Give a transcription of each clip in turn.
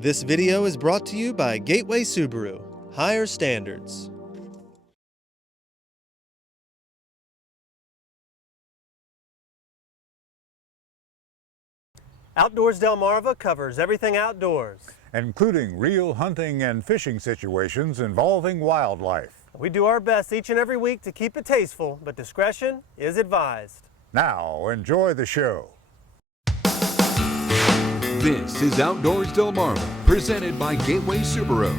This video is brought to you by Gateway Subaru. Higher standards. Outdoors Delmarva covers everything outdoors, including real hunting and fishing situations involving wildlife. We do our best each and every week to keep it tasteful, but discretion is advised. Now, enjoy the show. This is Outdoors Delmarva, presented by Gateway Subaru.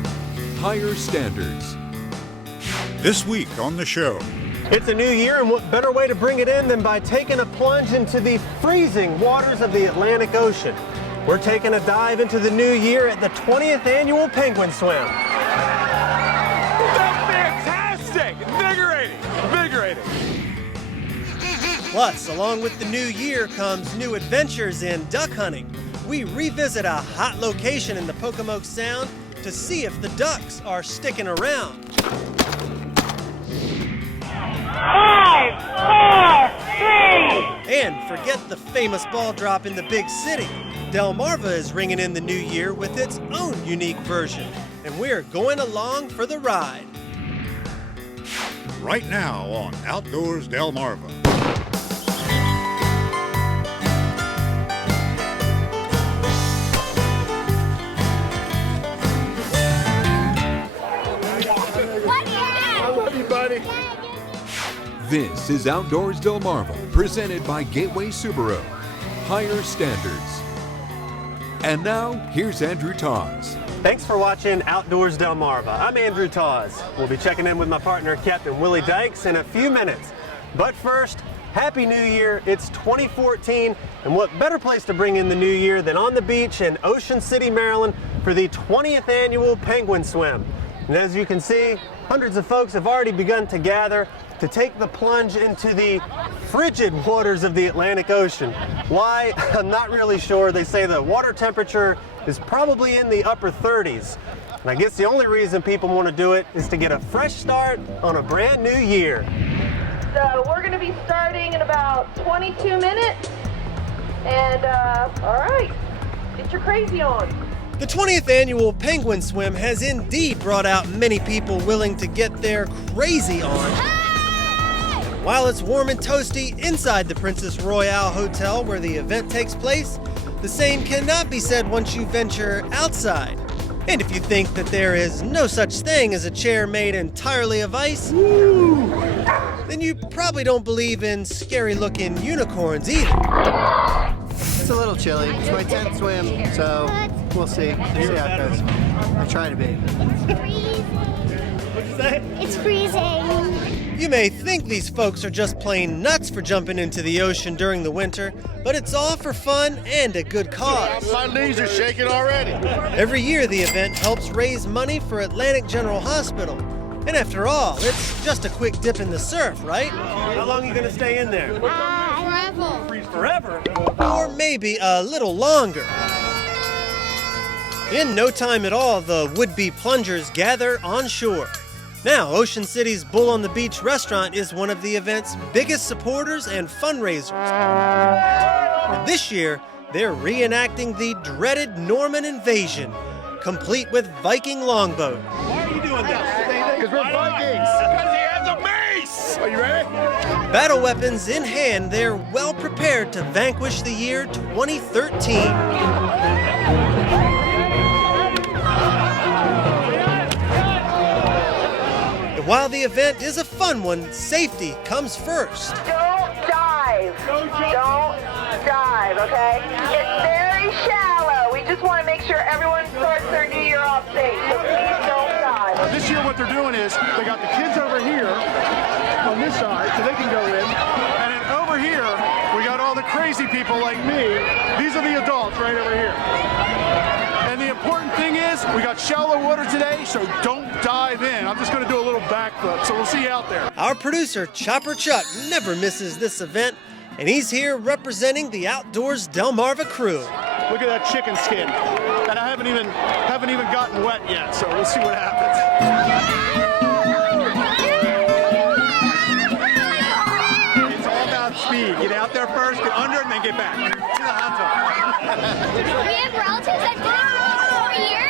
Higher standards. This week on the show. It's a new year, and what better way to bring it in than by taking a plunge into the freezing waters of the Atlantic Ocean. We're taking a dive into the new year at the 20th annual Penguin Swim. That's fantastic! Invigorating! Plus, along with the new year comes new adventures in duck hunting. We revisit a hot location in the Pocomoke Sound to see if the ducks are sticking around. 5, 4, 3. And forget the famous ball drop in the big city. Delmarva is ringing in the new year with its own unique version, and we're going along for the ride. Right now on Outdoors Delmarva. This is Outdoors Delmarva, presented by Gateway Subaru. Higher standards. And now, here's Andrew Tawes. Thanks for watching Outdoors Delmarva. I'm Andrew Tawes. We'll be checking in with my partner, Captain Willie Dykes, in a few minutes. But first, Happy New Year. It's 2014, and what better place to bring in the new year than on the beach in Ocean City, Maryland for the 20th annual Penguin Swim. And as you can see, hundreds of folks have already begun to gather to take the plunge into the frigid waters of the Atlantic Ocean. Why? I'm not really sure. They say the water temperature is probably in the upper 30s. And I guess the only reason people want to do it is to get a fresh start on a brand new year. So we're going to be starting in about 22 minutes. And all right, get your crazy on. The 20th annual Penguin Swim has indeed brought out many people willing to get their crazy on. While it's warm and toasty inside the Princess Royale Hotel where the event takes place, the same cannot be said once you venture outside. And if you think that there is no such thing as a chair made entirely of ice, then you probably don't believe in scary-looking unicorns either. It's a little chilly. It's my 10th swim, so we'll see. We'll see how it goes. I try to be. What'd you say? It's freezing. You may think these folks are just plain nuts for jumping into the ocean during the winter, but it's all for fun and a good cause. My knees are shaking already. Every year the event helps raise money for Atlantic General Hospital. And after all, it's just a quick dip in the surf, right? How long are you going to stay in there? Forever? Or maybe a little longer. In no time at all, the would-be plungers gather on shore. Now, Ocean City's Bull on the Beach restaurant is one of the event's biggest supporters and fundraisers. And this year, they're reenacting the dreaded Norman invasion, complete with Viking longboat. Why are you doing that? Because we're Vikings. Because he has a mace. Are you ready? Battle weapons in hand, they're well prepared to vanquish the year 2013. While the event is a fun one, safety comes first. Don't dive. Don't dive, okay? It's very shallow. We just want to make sure everyone starts their new year off safe. So please don't dive. This year what they're doing is they got the kids over here on this side so they can go in. And then over here, we got all the crazy people like me. These are the adults right over here. And the important thing is we got shallow water today, so don't dive in. I'm just going to do a little backflip, so we'll see you out there. Our producer, Chopper Chuck, never misses this event, and he's here representing the Outdoors Delmarva crew. Look at that chicken skin. And I haven't even gotten wet yet, so we'll see what happens. It's all about speed. Get out there first, get under, and then get back. To the hot tub. We have relatives that did it for 4 years.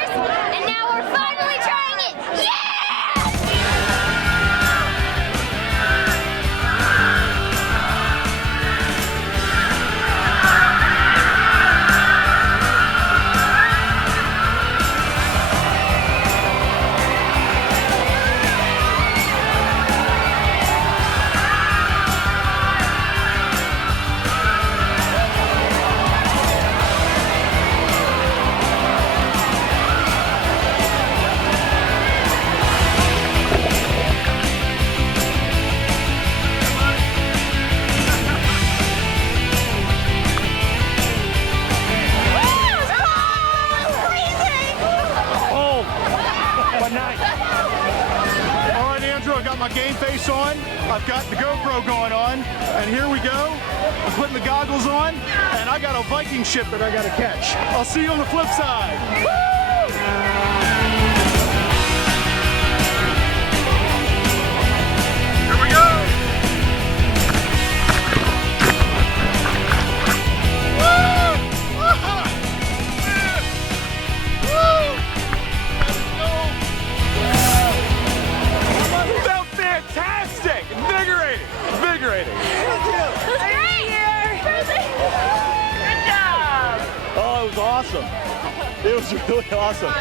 night. All right, Andrew, I got my game face on. I've got the GoPro going on, and here we go. I'm putting the goggles on, and I got a Viking ship that I got to catch. I'll see you on the flip side. Here we go. Felt fantastic, invigorating. Good job. Oh, it was awesome. It was really awesome.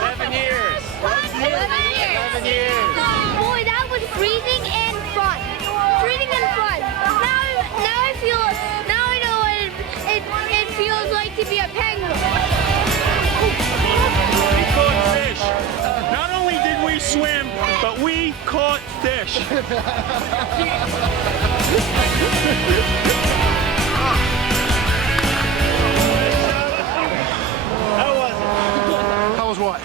11 years. 11 years. Boy, that was freezing and fun. Freezing and fun. Now I know what it feels like to be a penguin. We caught fish. Not only did we swim, but we caught fish. How was what?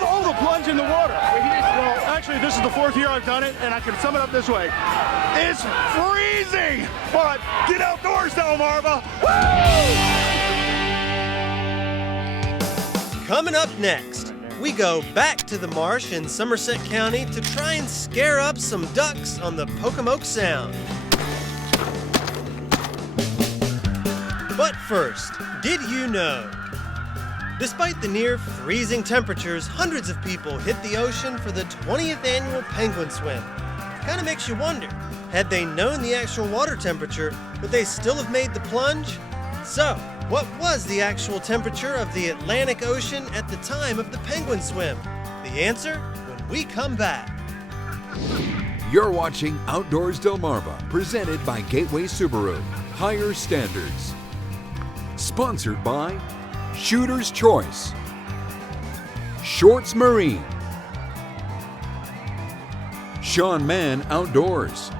Oh, the plunge in the water. Well, actually, this is the 4th year I've done it, and I can sum it up this way. It's freezing, but get outdoors, Delmarva. Woo! Coming up next, we go back to the marsh in Somerset County to try and scare up some ducks on the Pocomoke Sound. But first, did you know? Despite the near freezing temperatures, hundreds of people hit the ocean for the 20th annual penguin swim. Kinda makes you wonder, had they known the actual water temperature, would they still have made the plunge? So, what was the actual temperature of the Atlantic Ocean at the time of the penguin swim? The answer when we come back. You're watching Outdoors Delmarva, presented by Gateway Subaru. Higher standards. Sponsored by Shooter's Choice, Shorts Marine, Sean Mann Outdoors,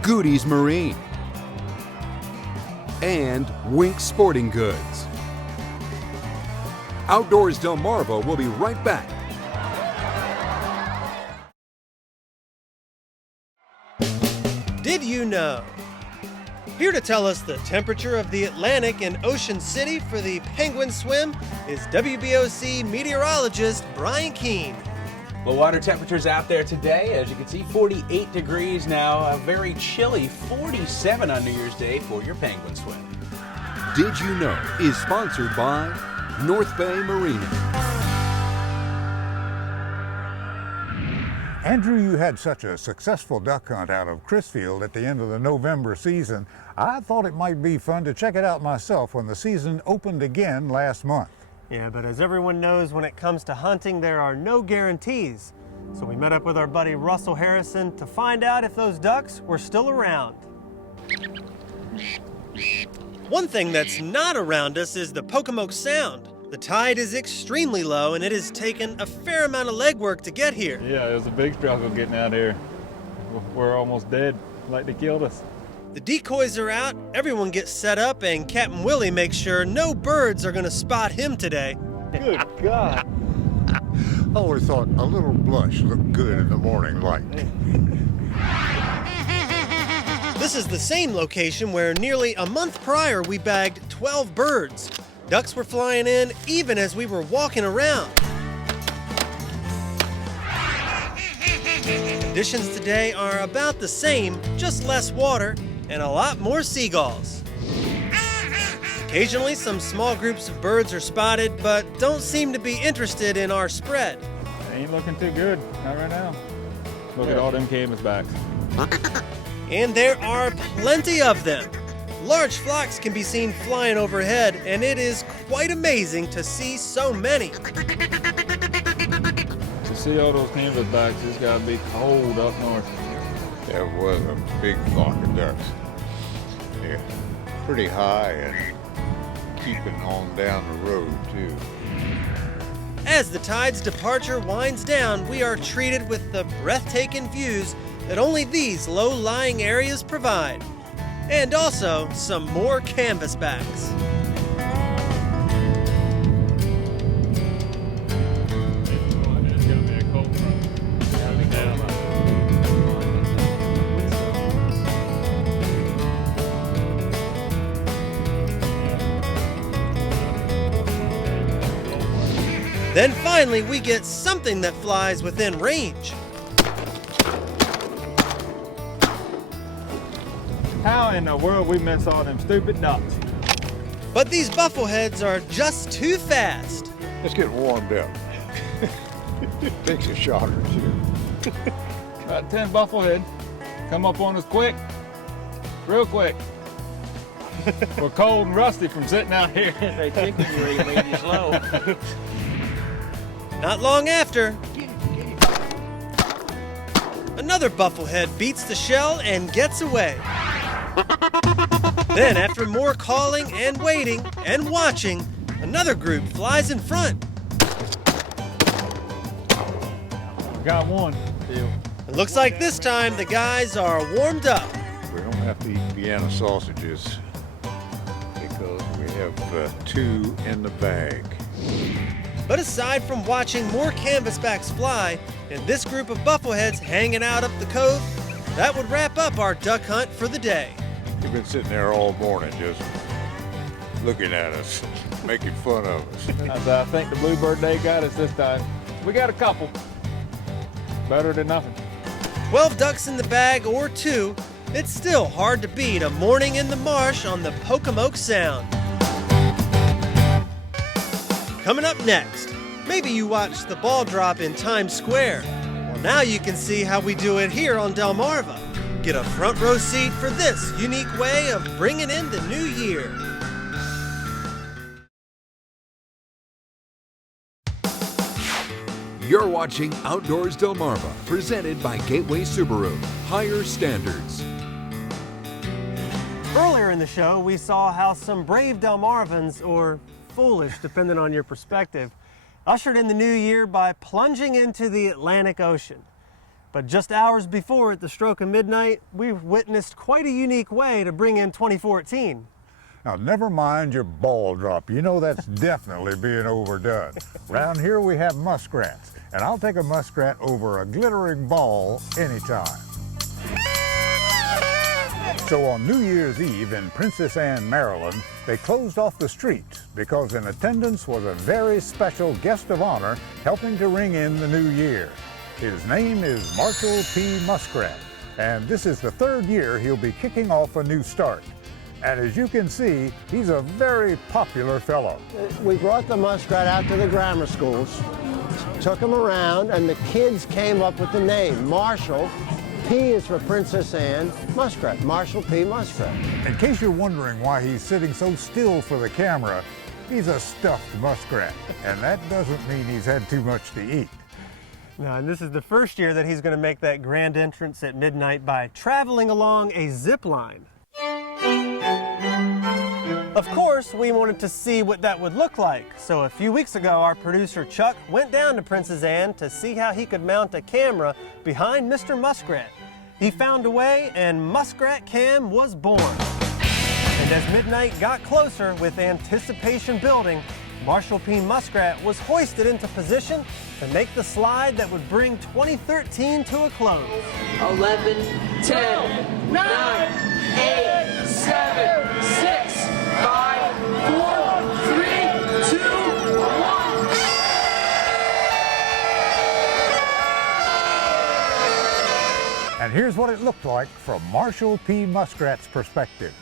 Goodies Marine, and Wink Sporting Goods. Outdoors Delmarva will be right back. Did you know? Here to tell us the temperature of the Atlantic and Ocean City for the penguin swim is WBOC meteorologist Brian Keene. Well, water temperatures out there today, as you can see, 48 degrees now, a very chilly 47 on New Year's Day for your penguin swim. Did You Know is sponsored by North Bay Marina. Andrew, you had such a successful duck hunt out of Crisfield at the end of the November season. I thought it might be fun to check it out myself when the season opened again last month. Yeah, but as everyone knows, when it comes to hunting, there are no guarantees. So we met up with our buddy Russell Harrison to find out if those ducks were still around. One thing that's not around us is the Pocomoke Sound. The tide is extremely low and it has taken a fair amount of legwork to get here. Yeah, it was a big struggle getting out here. We're almost dead, like they killed us. The decoys are out, everyone gets set up, and Captain Willie makes sure no birds are going to spot him today. Good God. I always thought a little blush looked good in the morning light. This is the same location where nearly a month prior we bagged 12 birds. Ducks were flying in even as we were walking around. Conditions today are about the same, just less water and a lot more seagulls. Occasionally some small groups of birds are spotted, but don't seem to be interested in our spread. Ain't looking too good, not right now. Look at all them canvasbacks. And there are plenty of them. Large flocks can be seen flying overhead, and it is quite amazing to see so many. To see all those canvasbacks, it's gotta be cold up north. There was a big flock of ducks. Yeah, pretty high and keeping on down the road too. As the tide's departure winds down, we are treated with the breathtaking views that only these low-lying areas provide. And also some more canvasbacks. Then finally, we get something that flies within range. How in the world we miss all them stupid ducks? But these buffleheads are just too fast. Let's get warmed up. Takes a shot or two. About 10 bufflehead come up on us quick, real quick. We're cold and rusty from sitting out here. They chicken you eat made you slow. Not long after, another bufflehead beats the shell and gets away. Then, after more calling and waiting and watching, another group flies in front. Got one. It looks like this time the guys are warmed up. We don't have to eat Vienna sausages because we have 2 in the bag. But aside from watching more canvasbacks fly and this group of buffleheads hanging out up the cove, that would wrap up our duck hunt for the day. You've been sitting there all morning just looking at us, making fun of us. I think the Bluebird Day got us this time. We got a couple. Better than nothing. 12 ducks in the bag or 2, it's still hard to beat a morning in the marsh on the Pocomoke Sound. Coming up next, maybe you watched the ball drop in Times Square. Well, now you can see how we do it here on Delmarva. Get a front row seat for this unique way of bringing in the new year. You're watching Outdoors Delmarva, presented by Gateway Subaru. Higher standards. Earlier in the show, we saw how some brave Delmarvans, or foolish depending on your perspective, ushered in the new year by plunging into the Atlantic Ocean. But just hours before, at the stroke of midnight, we witnessed quite a unique way to bring in 2014. Now, never mind your ball drop. You know that's definitely being overdone. Around here we have muskrats, and I'll take a muskrat over a glittering ball anytime. So on New Year's Eve in Princess Anne, Maryland, they closed off the streets because in attendance was a very special guest of honor helping to ring in the new year. His name is Marshall P. Muskrat, and this is the 3rd year he'll be kicking off a new start. And as you can see, he's a very popular fellow. We brought the muskrat out to the grammar schools, took him around, and the kids came up with the name, Marshall. P is for Princess Anne, Muskrat, Marshall P. Muskrat. In case you're wondering why he's sitting so still for the camera, he's a stuffed muskrat, and that doesn't mean he's had too much to eat. Now, and this is the first year that he's going to make that grand entrance at midnight by traveling along a zip line. Of course, we wanted to see what that would look like, so a few weeks ago our producer Chuck went down to Princess Anne to see how he could mount a camera behind Mr. Muskrat. He found a way and Muskrat Cam was born. And as midnight got closer with anticipation building, Marshall P. Muskrat was hoisted into position to make the slide that would bring 2013 to a close. 11, 10, 9, 8, 7, 6, 5, 4, 3, 2, 1. And here's what it looked like from Marshall P. Muskrat's perspective.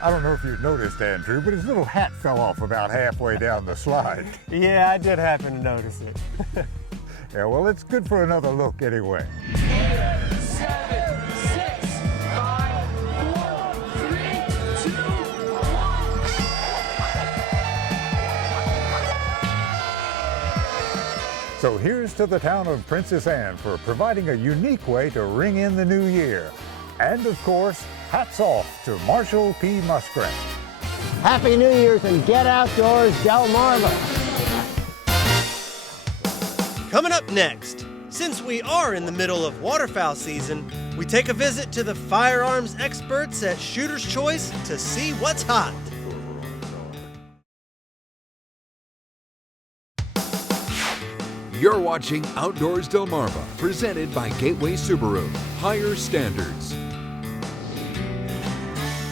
I don't know if you've noticed, Andrew, but his little hat fell off about halfway down the slide. Yeah, I did happen to notice it. Yeah, well, it's good for another look anyway. 8, 7, 6, 5, 4, 3, 2, 1. So here's to the town of Princess Anne for providing a unique way to ring in the new year. And of course, hats off to Marshall P. Muskrat. Happy New Year's and get outdoors, Delmarva. Coming up next, since we are in the middle of waterfowl season, we take a visit to the firearms experts at Shooter's Choice to see what's hot. You're watching Outdoors Delmarva, presented by Gateway Subaru. Higher standards.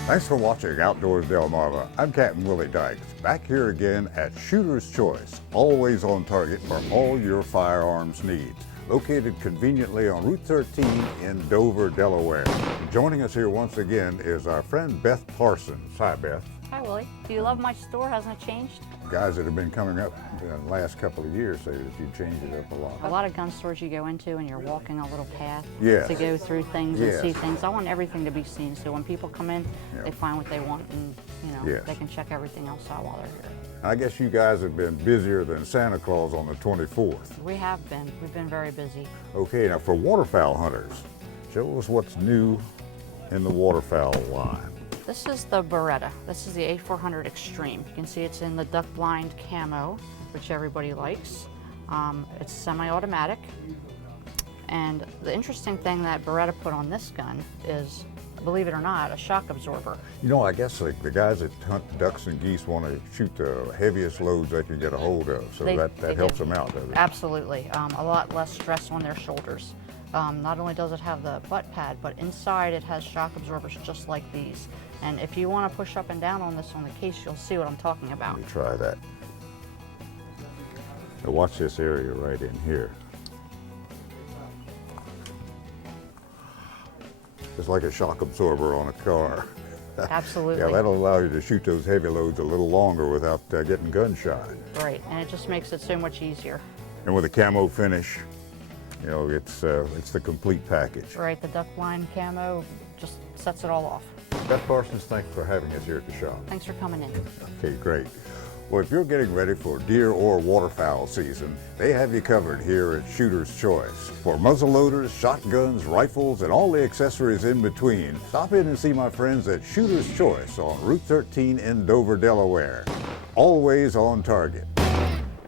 Thanks for watching Outdoors Delmarva. I'm Captain Willie Dykes, back here again at Shooter's Choice, always on target for all your firearms needs. Located conveniently on Route 13 in Dover, Delaware. Joining us here once again is our friend Beth Parsons. Hi, Beth. Hi, Willie. Do you love my store? Hasn't it changed? Guys that have been coming up the last couple of years say that you changed it up a lot. A lot of gun stores you go into and you're walking a little path Yes. to go through things Yes. and see things. I want everything to be seen, so when people come in, they find what they want and Yes. they can check everything else out while they're here. I guess you guys have been busier than Santa Claus on the 24th. We have been. We've been very busy. Okay, now for waterfowl hunters, show us what's new in the waterfowl line. This is the Beretta. This is the A400 Extreme. You can see it's in the duck blind camo, which everybody likes. It's semi-automatic. And the interesting thing that Beretta put on this gun is, believe it or not, a shock absorber. You know, I guess like the guys that hunt ducks and geese want to shoot the heaviest loads they can get a hold of, so They that helps do. them out, doesn't it? Absolutely. A lot less stress on their shoulders. Not only does it have the butt pad, but inside it has shock absorbers just like these. And if you want to push up and down on this on the case, you'll see what I'm talking about. Let me try that. Now watch this area right in here. It's like a shock absorber on a car. Absolutely. Yeah, that'll allow you to shoot those heavy loads a little longer without getting gunshot. Right, and it just makes it so much easier. And with a camo finish, you know, it's the complete package. Right, the duck blind camo just sets it all off. Beth Parsons, thanks for having us here at the shop. Thanks for coming in. Okay, great. Well, if you're getting ready for deer or waterfowl season, they have you covered here at Shooter's Choice. For muzzleloaders, shotguns, rifles, and all the accessories in between, stop in and see my friends at Shooter's Choice on Route 13 in Dover, Delaware. Always on target.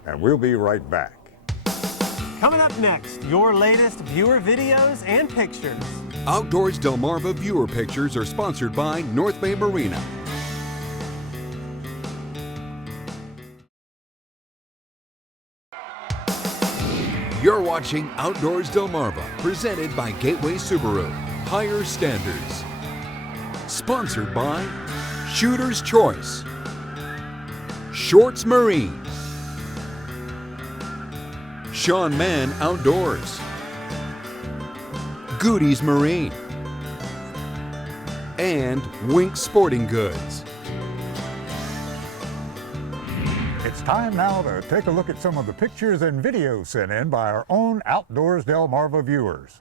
And we'll be right back. Coming up next, your latest viewer videos and pictures. Outdoors Delmarva viewer pictures are sponsored by North Bay Marina. You're watching Outdoors Delmarva, presented by Gateway Subaru. Higher standards. Sponsored by Shooter's Choice, Shorts Marine, Sean Mann Outdoors, Goodies Marine, and Wink Sporting Goods. It's time now to take a look at some of the pictures and videos sent in by our own Outdoors Delmarva viewers.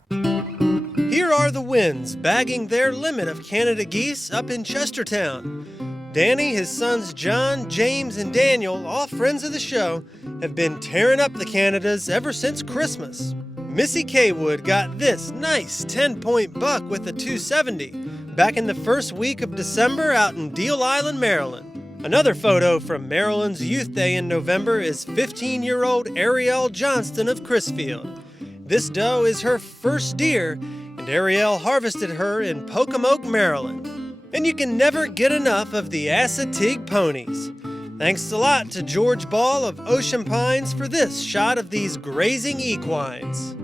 Here are the Winds bagging their limit of Canada geese up in Chestertown. Danny, his sons John, James, and Daniel, all friends of the show, have been tearing up the Canadas ever since Christmas. Missy Kaywood got this nice 10-point buck with a 270 back in the first week of December out in Deal Island, Maryland. Another photo from Maryland's Youth Day in November is 15-year-old Ariel Johnston of Crisfield. This doe is her first deer, and Ariel harvested her in Pocomoke, Maryland. And you can never get enough of the Assateague ponies. Thanks a lot to George Ball of Ocean Pines for this shot of these grazing equines.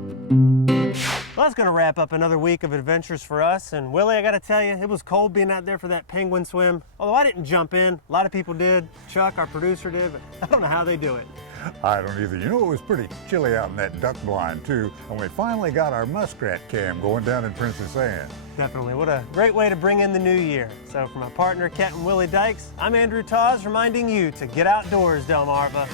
Well, that's going to wrap up another week of adventures for us. And Willie, I got to tell you, it was cold being out there for that penguin swim. Although I didn't jump in, a lot of people did. Chuck, our producer, did, but I don't know how they do it. I don't either. You know, it was pretty chilly out in that duck blind too, and we finally got our Muskrat Cam going down in Princess Anne. Definitely. What a great way to bring in the new year. So for my partner, Captain Willie Dykes, I'm Andrew Tawes, reminding you to get outdoors, Delmarva.